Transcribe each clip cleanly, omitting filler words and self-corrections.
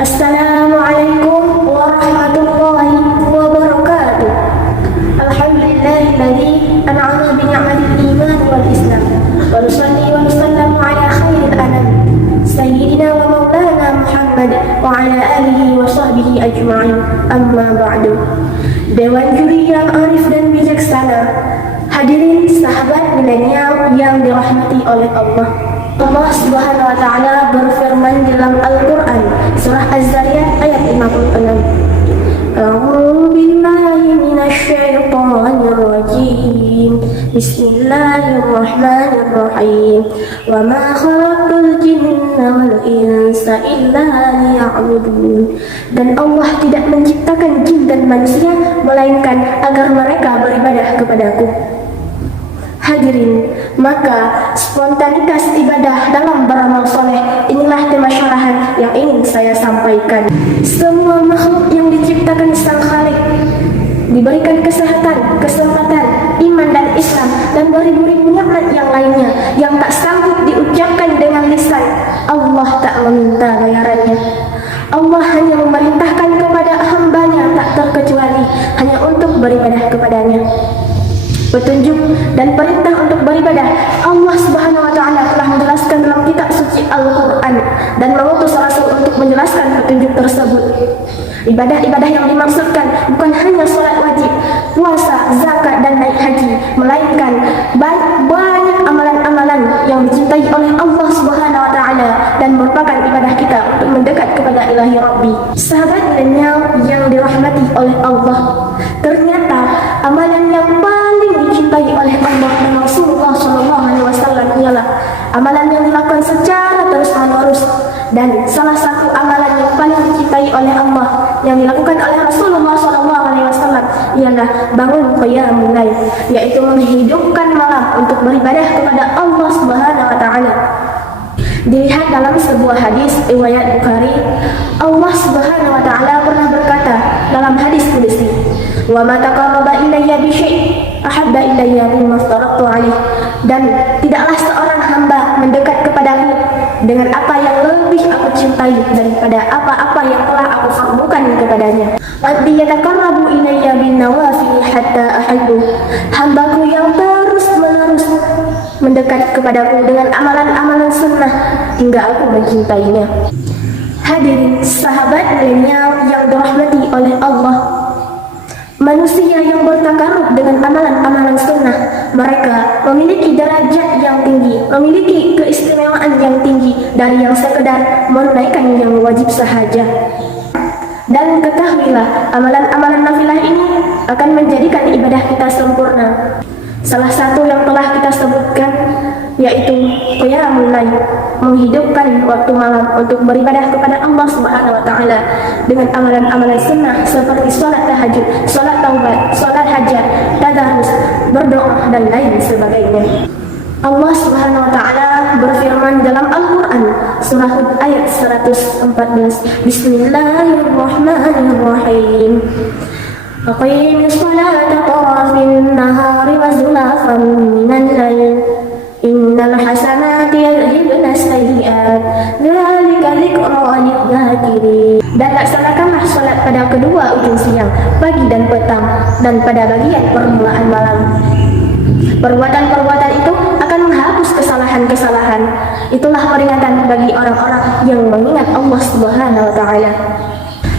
Assalamualaikum warahmatullahi wabarakatuh. Alhamdulillahilladzi an'ama bi ni'matil iman wal islam. Wa nusalli wa nusallamu ala khairil anam sayyidina wa maulana Muhammad wa ala alihi wa sahbihi ajma'in. Amma ba'du. Dewan juri yang arif dan bijaksana, hadirin sahabat milenial yang dirahmati oleh Allah. Allah Subhanahu wa taala berfirman dalam Al-Qur'an surah Az-Zariyat ayat 56. A'udzu billahi minasy syaithanir rajim. Bismillahirrahmanirrahim. Wa ma khalaqtul jinna wal insa illa liya'budun. Dan Allah tidak menciptakan jin dan manusia melainkan agar mereka beribadah kepadaku. Hadirin, maka spontanitas ibadah dalam beramal soleh inilah tema syarahan yang ingin saya sampaikan. Semua makhluk yang diciptakan Sang Khalik diberikan kesehatan, kesempatan, iman dan Islam dan beribu-ribu nikmat yang lainnya yang tak sanggup diucapkan dengan lisan. Allah tak meminta bayarannya. Allah hanya memerintahkan kepada hambanya tak terkecuali hanya untuk beribadah kepadanya. Petunjuk dan perintah untuk beribadah Allah Subhanahu wa taala telah menjelaskan dalam kitab suci Al-Qur'an dan mengutus Rasul untuk menjelaskan petunjuk tersebut. Ibadah-ibadah yang dimaksudkan bukan hanya salat wajib, puasa, zakat dan naik haji, melainkan banyak amalan-amalan yang dicintai oleh Allah Subhanahu wa taala dan merupakan ibadah kita untuk mendekat kepada Ilahi Rabbi. Sahabat milenial yang dirahmati oleh Allah, ternyata amalan yang paling dicintai oleh Allah dan Rasulullah SAW ialah amalan yang dilakukan secara terus-menerus, dan salah satu amalan yang paling dicintai oleh Allah yang dilakukan oleh Rasulullah SAW ialah bangun qiyamul lail, yaitu menghidupkan malam untuk beribadah kepada Allah Subhanahu wa taala. Dilihat dalam sebuah hadis riwayat Bukhari, Allah Subhanahu wa taala pernah berkata dalam hadis qudsi, "Wa ma taqarraba ilayya bi syai' ahabba ilayya mimma aftaratu 'alaih." Dan tidaklah seorang hamba mendekat kepadaku dengan apa yang lebih aku cintai daripada apa-apa yang telah aku fardukan kepadanya. Qad yataqarrabu ilayya bin nawafil hatta ahibbu. Hambaku yang terus-menerus mendekat kepadaku dengan amalan-amalan sunnah hingga aku mencintainya. Hadirin sahabat milenial yang dirahmati oleh Allah, manusia yang bertakarrub dengan amalan-amalan sunnah, mereka memiliki derajat yang tinggi, memiliki keistimewaan yang tinggi dari yang sekedar menunaikan yang wajib sahaja. Dan ketahuilah, amalan-amalan nafilah ini akan menjadikan ibadah kita sempurna. Salah satu yang telah kita sebutkan yaitu qiyamul lail, menghidupkan waktu malam untuk beribadah kepada Allah Subhanahu wa taala dengan amalan-amalan sunnah seperti salat tahajud, salat taubat, salat hajat, tadarus, berdoa dan lain sebagainya. Allah Subhanahu wa taala berfirman dalam Al-Qur'an surah Hud ayat 114. Bismillahirrahmanirrahim. Aqimis salata tarafin nahari wa zulafan minal lail. Innal hasanati yudhibna sayyi'at. Dzalika dzikra lidz-dzakirin. Dan laksanakanlah salat pada kedua ujung siang, pagi dan petang, dan pada bagian permulaan malam. Perbuatan-perbuatan itu akan menghapus kesalahan-kesalahan. Itulah peringatan bagi orang-orang yang mengingat Allah Subhanahu wa taala.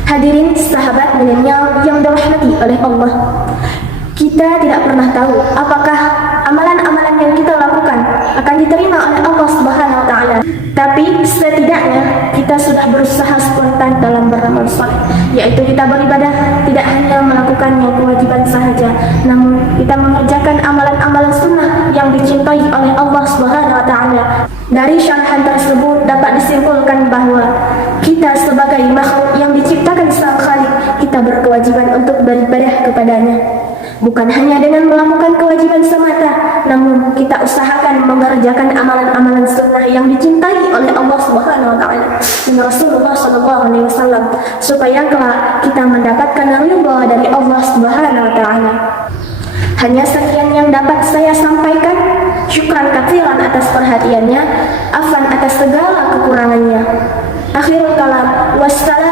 Hadirin sahabat milenial yang dirahmati oleh Allah, kita tidak pernah tahu apakah amalan-amalan yang kita lakukan akan diterima oleh Allah Subhanahu wa taala. Tapi setidaknya kita sudah berusaha spontan dalam beramal saleh, yaitu kita beribadah tidak hanya melakukan yang kewajiban sahaja, namun kita mengerjakan amalan-amalan sunnah yang dicintai oleh Allah Subhanahu wa taala. Dari syarahan tersebut dapat disimpulkan bahwa kita sebagai makhluk yang diciptakan Sang Khalik, kita berkewajiban untuk beribadah kepadanya. Bukan hanya dengan melakukan kewajiban semata, namun kita usahakan mengerjakan amalan-amalan sunnah yang dicintai oleh Allah Subhanahu wa taala dan Rasulullah SAW, supaya kelak kita mendapatkan ridha dari Allah Subhanahu wa taala. Hanya sekian yang dapat saya sampaikan. Syukran katsiran atas perhatiannya, afwan atas segala kekurangannya. Akhirul kalam, wassalam.